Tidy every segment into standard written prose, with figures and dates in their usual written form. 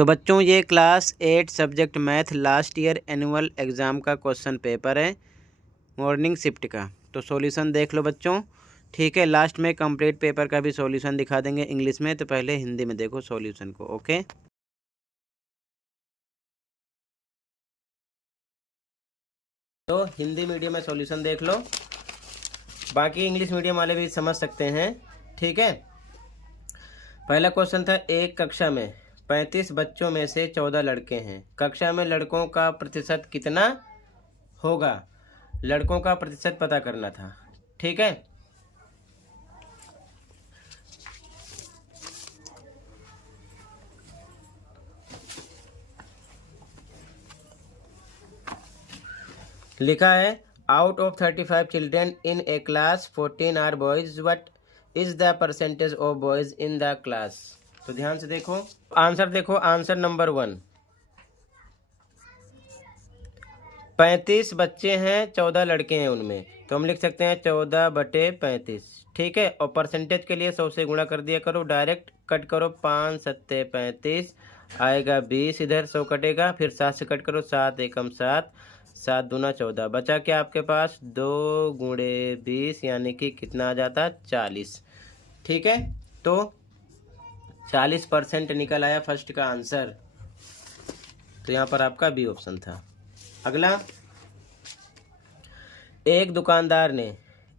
तो बच्चों ये class 8 subject math last year annual exam का क्वेश्चन पेपर है मॉर्निंग शिफ्ट का। तो सॉल्यूशन देख लो बच्चों, ठीक है। लास्ट में कंप्लीट पेपर का भी सॉल्यूशन दिखा देंगे इंग्लिश में, तो पहले हिंदी में देखो सॉल्यूशन को। ओके, तो हिंदी मीडियम में सॉल्यूशन देख लो, बाकी इंग्लिश मीडियम वाले भी समझ सकते हैं, ठीक है। पहला क्वेश्चन था, एक कक्षा में 35 बच्चों में से 14 लड़के हैं, कक्षा में लड़कों का प्रतिशत कितना होगा। लड़कों का प्रतिशत पता करना था, ठीक है। लिखा है, out of 35 children in a class 14 are boys, what is the percentage of boys in the class. तो ध्यान से देखो आंसर, देखो आंसर नंबर 1, 35 बच्चे हैं 14 लड़के हैं उनमें, तो हम लिख सकते हैं 14/35, ठीक है। और परसेंटेज के लिए 100 से गुणा कर दिया करो, डायरेक्ट कट करो, 5 7 35 आएगा 20, इधर 100 कटेगा, फिर 7 से कट करो, 7 एकम 7, 7 दूना 14, बचा क्या आपके पास 2 × 20 यानी कि कितना आ जाता 40, ठीक है। तो 40% निकल आया फर्स्ट का आंसर, तो यहाँ पर आपका बी ऑप्शन था। अगला, एक दुकानदार ने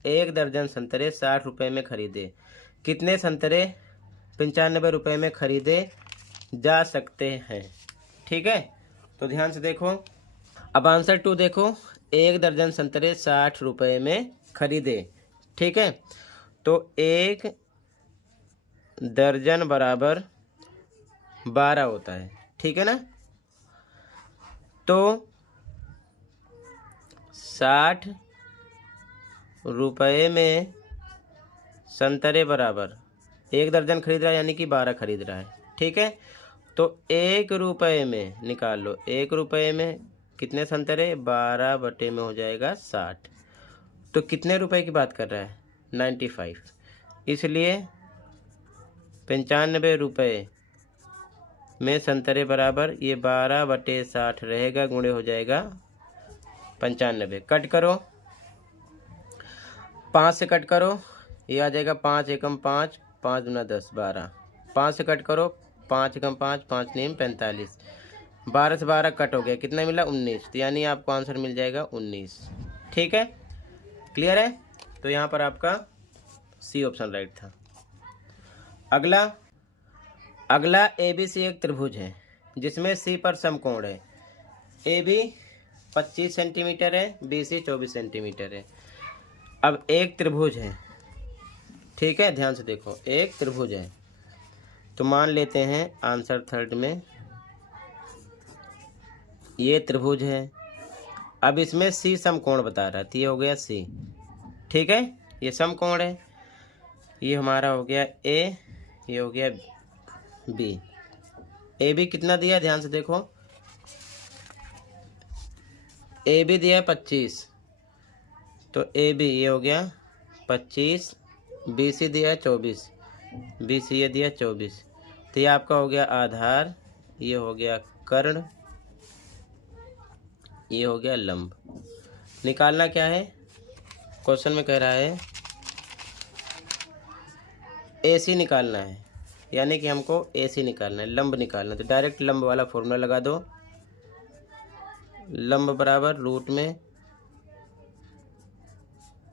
1 दर्जन संतरे 60 रुपये में खरीदे, कितने संतरे 95 रुपये में खरीदे जा सकते हैं, ठीक है। तो ध्यान से देखो, अब आंसर 2 देखो, 1 दर्जन संतरे 60 रुपये में खरीदे, ठीक है। तो 1 दर्जन बराबर 12 होता है, ठीक है ना। तो 60 रुपये में संतरे बराबर 1 दर्जन खरीद रहा है यानी कि 12 खरीद रहा है, ठीक है। तो 1 रुपये में निकाल लो, 1 रुपये में कितने संतरे 12 बटे में हो जाएगा 60, तो कितने रुपए की बात कर रहा है 95, इसलिए 95 रुपये में संतरे बराबर ये 12/60 रहेगा, गुणे हो जाएगा 95, कट करो, 5 से कट करो, ये आ जाएगा 5 एकम 5, 5 दूना 10 12, 5 से कट करो, 5 एकम 5, 5 नीम 45, 12 से 12 कट हो गया, कितना मिला 19, तो यानी आपको आंसर मिल जाएगा 19, ठीक है। क्लियर है, तो यहाँ पर आपका सी ऑप्शन राइट था। अगला ABC एक त्रिभुज है जिसमें C पर समकोण है, AB 25 सेंटीमीटर है, BC 24 सेंटीमीटर है। अब एक त्रिभुज है, ठीक है, ध्यान से देखो, एक त्रिभुज है, तो मान लेते हैं आंसर 3rd में ये त्रिभुज है। अब इसमें C समकोण बता रहा है, तो ये हो गया C, ठीक है, ये समकोण है, ये हमारा हो गया A, ये हो गया B। AB कितना दिया, ध्यान से देखो, AB दिया है 25, तो AB ये हो गया 25, BC दिया है 24, BC ये दिया 24, तो ये आपका हो गया आधार, ये हो गया कर्ण, ये हो गया लंब। निकालना क्या है, क्वेश्चन में कह रहा है AC निकालना है, यानी कि हमको AC निकालना है, लंब निकालना है, तो डायरेक्ट लंब वाला फॉर्मूला लगा दो, लंब बराबर रूट में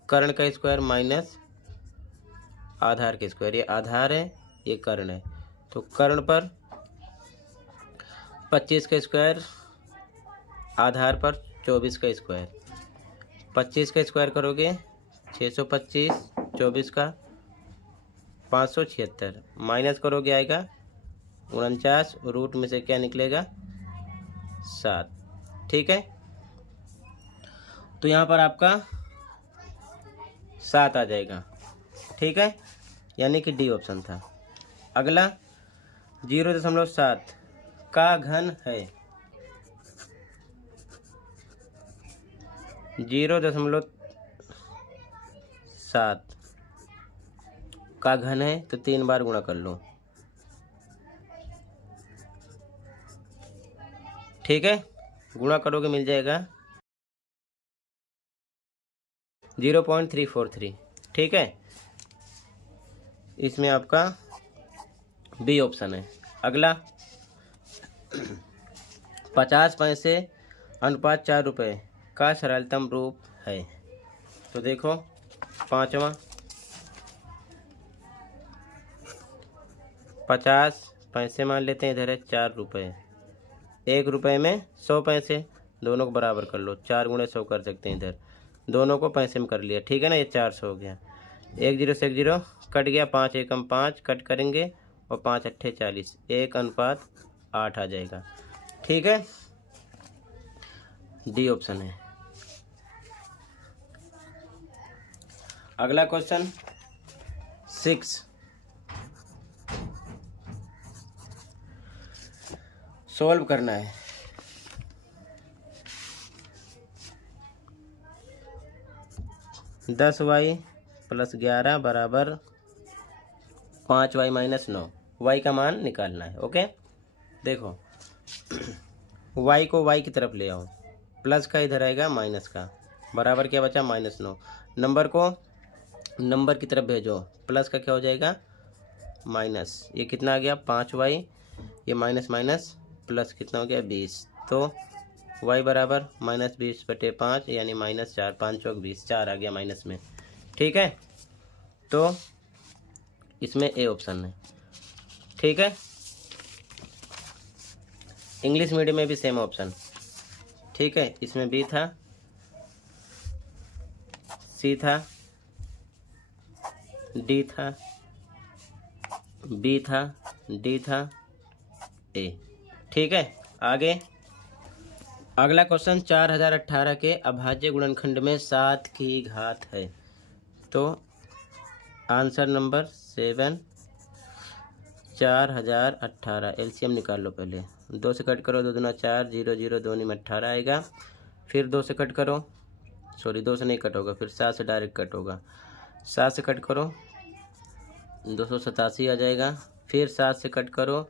कर्ण का स्क्वायर माइनस आधार के स्क्वायर, ये आधार है ये कर्ण है, तो कर्ण पर 25 का स्क्वायर, आधार पर 24 का स्क्वायर, 25 का स्क्वायर करोगे 625, 24 का 576, माइनस करोगे आएगा 49, रूट में से क्या निकलेगा 7, ठीक है। तो यहाँ पर आपका 7 आ जाएगा, ठीक है, यानी कि डी ऑप्शन था। अगला 0.7 का घन है, 0.7 का घन है, तो 3 बार गुणा कर लो, ठीक है, गुणा करोगे मिल जाएगा 0.343। ठीक है, इसमें आपका बी ऑप्शन है। अगला 50 पैसे अनुपात 4 रुपये का सरलतम रूप है। तो देखो पांचवा 50 पैसे मान लेते हैं, इधर है 4 रुपये, 1 रुपये में 100 पैसे, दोनों को बराबर कर लो, 4 गुणे 100 कर सकते हैं, इधर दोनों को पैसे में कर लिया। ठीक है ना, ये 400 हो गया, 1 जीरो से 1 जीरो कट गया, 5 एकम 5 कट करेंगे और 5 अट्ठे 40, 1:8 आ जाएगा। ठीक है, डी ऑप्शन है। अगला क्वेश्चन 6, सॉल्व करना है। दस वाई प्लस 11 बराबर 5y माइनस 9, y का मान निकालना है। ओके, देखो y को y की तरफ ले आओ, प्लस का इधर आएगा माइनस का, बराबर क्या बचा -9। नंबर को नंबर की तरफ भेजो, प्लस का क्या हो जाएगा माइनस, ये कितना आ गया 5y, ये माइनस माइनस प्लस कितना हो गया 20, तो y बराबर -20/5 यानी -4, 5 चौक 20, 4 आ गया माइनस में। ठीक है, तो इसमें ए ऑप्शन है। ठीक है, इंग्लिश मीडियम में भी सेम ऑप्शन। ठीक है, इसमें बी था, सी था, डी था, बी था, डी था, ए। ठीक है, आगे अगला क्वेश्चन 4018 के अभाज्य गुणनखंड में 7 की घात है। तो आंसर नंबर 7 4018, एलसीएम निकाल लो पहले, 2 से कट करो, 2 दूना 4, 0 0 2 में 18 आएगा, फिर 2 से कट करो, सॉरी 2 से नहीं कट होगा, फिर 7 से डायरेक्ट कट होगा, 7 से कट करो 287 आ जाएगा, फिर 7 से कट करो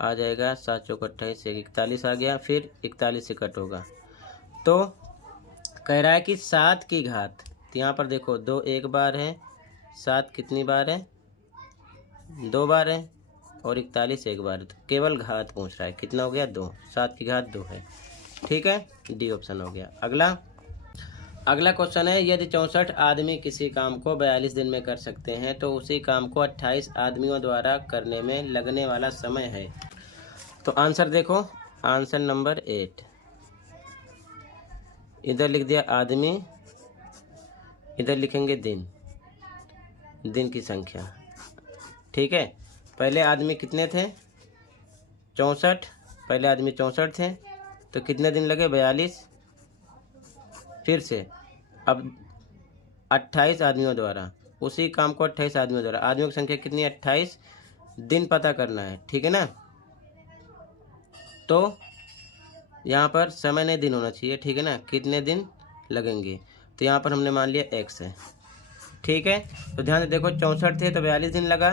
आ जाएगा 7 चौक 28, 41 आ गया, फिर 41 से कट होगा। तो कह रहा है कि 7 की घात, तो यहाँ पर देखो 2 एक बार है, 7 कितनी बार है 2 बार है, और 41 एक बार है, तो केवल घात पूछ रहा है, कितना हो गया 2, 7 की घात 2 है। ठीक है, डी ऑप्शन हो गया। अगला क्वेश्चन है, यदि 64 आदमी किसी काम को 42 दिन में कर सकते हैं तो उसी काम को 28 आदमियों द्वारा करने में लगने वाला समय है। तो आंसर देखो, आंसर नंबर 8, इधर लिख दिया आदमी, इधर लिखेंगे दिन, दिन की संख्या। ठीक है, पहले आदमी कितने थे 64, पहले आदमी 64 थे, तो कितने दिन लगे 42, फिर से अब 28 आदमियों द्वारा, उसी काम को 28 आदमियों द्वारा, आदमियों की संख्या कितनी है 28, दिन पता करना है। ठीक है ना, तो यहाँ पर समय नहीं दिन होना चाहिए। ठीक है ना, कितने दिन लगेंगे, तो यहाँ पर हमने मान लिया x है। ठीक है, तो ध्यान से देखो 64 थे तो 42 दिन लगा,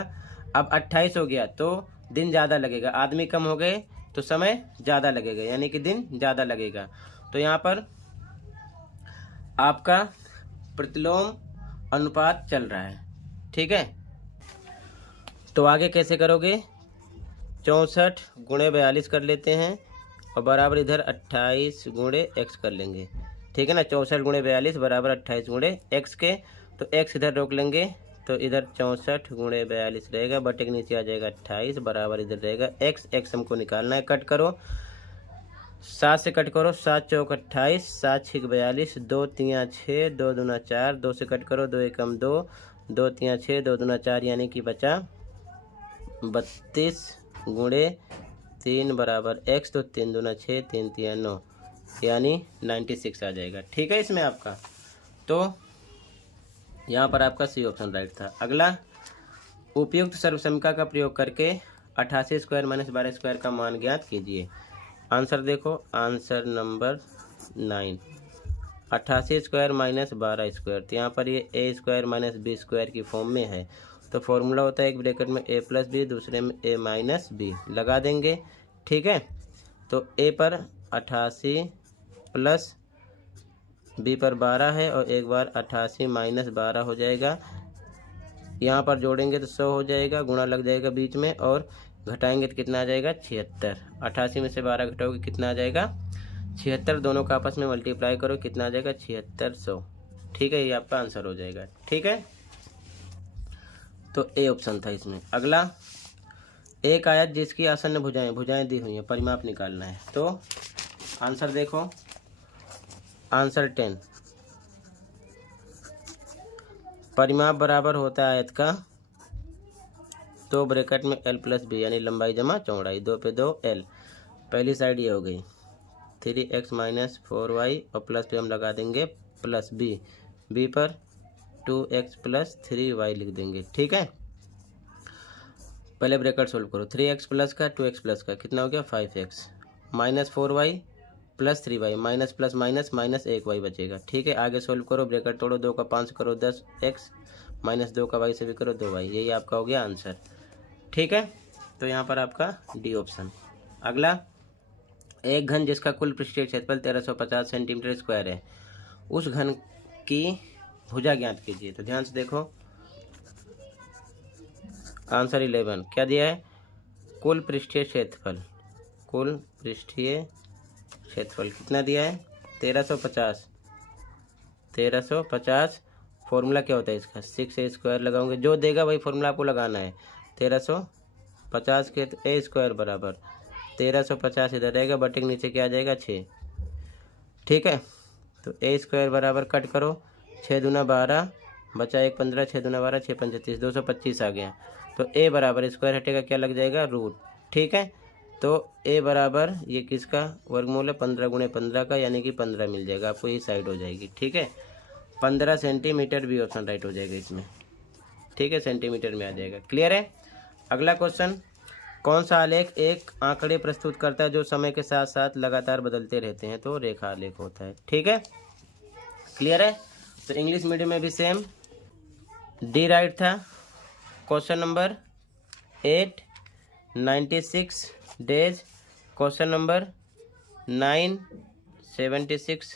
अब 28 हो गया तो दिन ज़्यादा लगेगा, आदमी कम हो गए तो समय ज़्यादा लगेगा, यानी कि दिन ज़्यादा लगेगा। तो यहाँ पर आपका प्रतिलोम अनुपात चल रहा है। ठीक है, तो आगे कैसे करोगे, 64 गुणे 42 कर लेते हैं और बराबर इधर 28 गुणे x कर लेंगे। ठीक है ना, 64 गुणे 42 बराबर 28 गुणे x के, तो x इधर रोक लेंगे, तो इधर 64 गुणे 42 रहेगा, बटे के नीचे आ जाएगा 28 बराबर इधर रहेगा x हमको निकालना है। कट करो, 7 से कट करो, 7 चौक 28, 7 छिक 42, 2 तियाँ 6, 2 दूना 4, 2 से कट करो, 2 एकम 2, 2 तियाँ 6, 2 दूना 4, यानी कि बचा 32 गुणे 3 बराबर x, तो 3 दूना 6, 3 तियाँ 9, यानी 96 आ जाएगा। ठीक है, इसमें आपका, तो यहाँ पर आपका सी ऑप्शन राइट था। अगला, उपयुक्त सर्वसमीका का प्रयोग करके 88 स्क्वायर माइनस 12 स्क्वायर का मान ज्ञात कीजिए। आंसर देखो, answer number 9, 88 square minus 12 square, तो यहाँ पर ये a square minus B square की फॉर्म में है, तो फॉर्मूला होता है एक ब्रैकेट में a प्लस बी, दूसरे में a माइनस बी लगा देंगे। ठीक है, तो a पर 88 प्लस बी पर 12 है और एक बार 88 माइनस 12 हो जाएगा। यहाँ पर जोड़ेंगे तो 100 हो जाएगा, गुणा लग जाएगा बीच में, और घटाएंगे तो कितना आ जाएगा 76। 88 में से 12 घटाओगे कितना आ जाएगा 76। दोनों का आपस में मल्टीप्लाई करो कितना आ जाएगा 7600। ठीक है, ये आपका आंसर हो जाएगा। ठीक है, तो ए ऑप्शन था इसमें। अगला, एक आयत जिसकी आसन्न भुजाएं दी हुई हैं, परिमाप निकालना है। तो आंसर देखो, आंसर 10। परिमाप बराबर होता है आयत का, तो ब्रैकेट में l प्लस बी यानी लंबाई जमा चौड़ाई, 2 पे 2 l। पहली साइड ये हो गई 3x माइनस 4y और प्लस पे हम लगा देंगे प्लस बी पर 2x प्लस 3y लिख देंगे। ठीक है, पहले ब्रैकेट सोल्व करो। 3x प्लस का 2x प्लस का कितना हो गया 5x minus 4y plus 3y, minus plus minus minus 1y बचेगा। ठीक है, आगे सोल्व करो, ब्रैकेट तोड़ो, 2 का 5 करो 10x माइनस 2 का y से भी करो 2y, यही आपका हो गया आंसर। ठीक है, तो यहाँ पर आपका डी ऑप्शन। अगला, एक घन जिसका कुल पृष्ठीय क्षेत्रफल 1350 सेंटीमीटर स्क्वायर है, उस घन की भुजा ज्ञात कीजिए। तो ध्यान से देखो, आंसर 11 क्या दिया है, कुल पृष्ठीय क्षेत्रफल, कुल पृष्ठीय क्षेत्रफल कितना दिया है 1350। फॉर्मूला क्या होता है इसका, 6a स्क्वायर लगाओगे, जो देगा वही फॉर्मूला आपको लगाना है। 1350 के तो a स्क्वायर बराबर 1350 इधर रहेगा, बटे के नीचे क्या आ जाएगा 6। ठीक है, तो a स्क्वायर बराबर कट करो, 6 दूना 12 बचा 1 15, 6 दूना 12 6 5 30, 225 आ गया। तो a बराबर स्क्वायर हटेगा क्या लग जाएगा रूट। ठीक है, तो a बराबर ये किसका वर्गमूल है 15 गुणे 15 का, यानी कि 15 मिल जाएगा आपको, ये साइड हो जाएगी। ठीक है, 15 सेंटीमीटर भी ऑप्शन राइट हो जाएगा इसमें। ठीक है, सेंटीमीटर में आ जाएगा। क्लियर है। अगला क्वेश्चन, कौन सा आलेख एक आंकड़े प्रस्तुत करता है जो समय के साथ साथ लगातार बदलते रहते हैं। तो रेखा आलेख होता है। ठीक है, क्लियर है। तो इंग्लिश मीडियम में भी सेम, डी राइट था। Question number 8 96 days, question number 9 76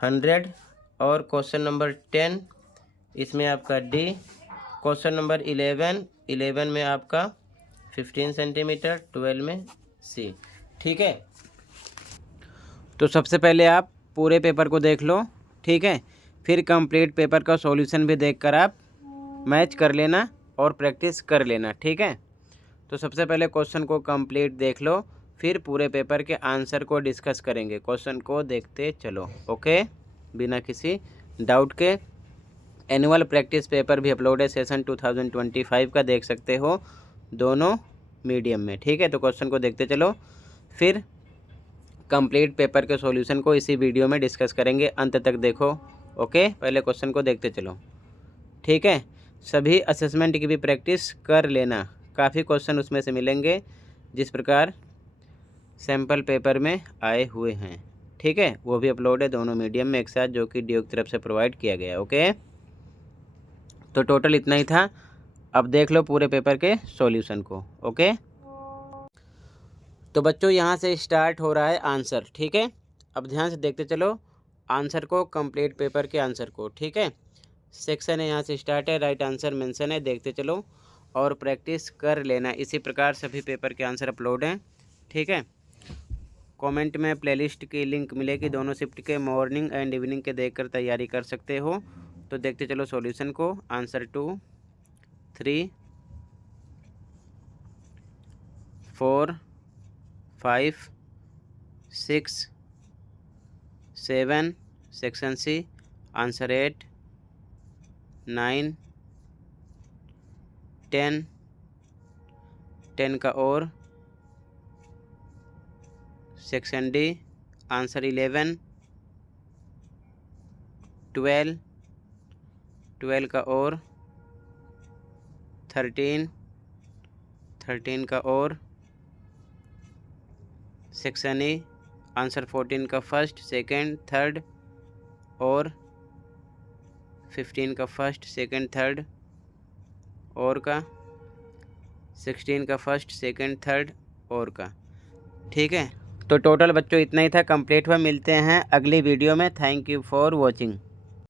100 और क्वेश्चन नंबर 10 इसमें आपका डी। क्वेश्चन नंबर 11 में आपका 15 सेंटीमीटर, 12 में सी। ठीक है, तो सबसे पहले आप पूरे पेपर को देख लो। ठीक है, फिर कंप्लीट पेपर का सॉल्यूशन भी देखकर आप मैच कर लेना और प्रैक्टिस कर लेना। ठीक है, तो सबसे पहले क्वेश्चन को कंप्लीट देख लो, फिर पूरे पेपर के आंसर को डिस्कस करेंगे। क्वेश्चन को देखते चलो, ओके, बिना किसी डाउट के। एनुअल प्रैक्टिस पेपर भी अपलोड है, सेशन 2025 का देख सकते हो, दोनों मीडियम में। ठीक है, तो क्वेश्चन को देखते चलो, फिर कंप्लीट पेपर के सॉल्यूशन को इसी वीडियो में डिस्कस करेंगे। अंत तक देखो, ओके। पहले क्वेश्चन को देखते चलो। ठीक है, सभी असेसमेंट की भी प्रैक्टिस कर लेना, काफ़ी क्वेश्चन उसमें से मिलेंगे जिस प्रकार सैम्पल पेपर में आए हुए हैं। ठीक है, वो भी अपलोड है दोनों मीडियम में एक साथ, जो कि डी की तरफ से प्रोवाइड किया गया है। ओके, तो टोटल इतना ही था। अब देख लो पूरे पेपर के सॉल्यूशन को। ओके, तो बच्चों यहाँ से स्टार्ट हो रहा है आंसर। ठीक है, अब ध्यान से देखते चलो आंसर को, कंप्लीट पेपर के आंसर को। ठीक है, सेक्शन है यहाँ से स्टार्ट है, राइट आंसर मेंशन है, देखते चलो और प्रैक्टिस कर लेना। इसी प्रकार सभी पेपर के आंसर अपलोड हैं। ठीक है, कमेंट में प्लेलिस्ट की लिंक मिलेगी, दोनों शिफ्ट के मॉर्निंग एंड इवनिंग के देखकर तैयारी कर सकते हो। तो देखते चलो सॉल्यूशन को। आंसर 2 3 4 5 6 7 सेक्शन सी, आंसर 8 9 10 का और सेक्शन डी, आंसर 11 12 का और 13 का और सेक्शन ई, आंसर 14 का फर्स्ट सेकंड थर्ड और 15 का फर्स्ट सेकंड थर्ड और का 16 का फर्स्ट सेकंड थर्ड और का। ठीक है, तो टोटल बच्चों इतना ही था, कंप्लीट हुआ। मिलते हैं अगली वीडियो में। Thank you for watching.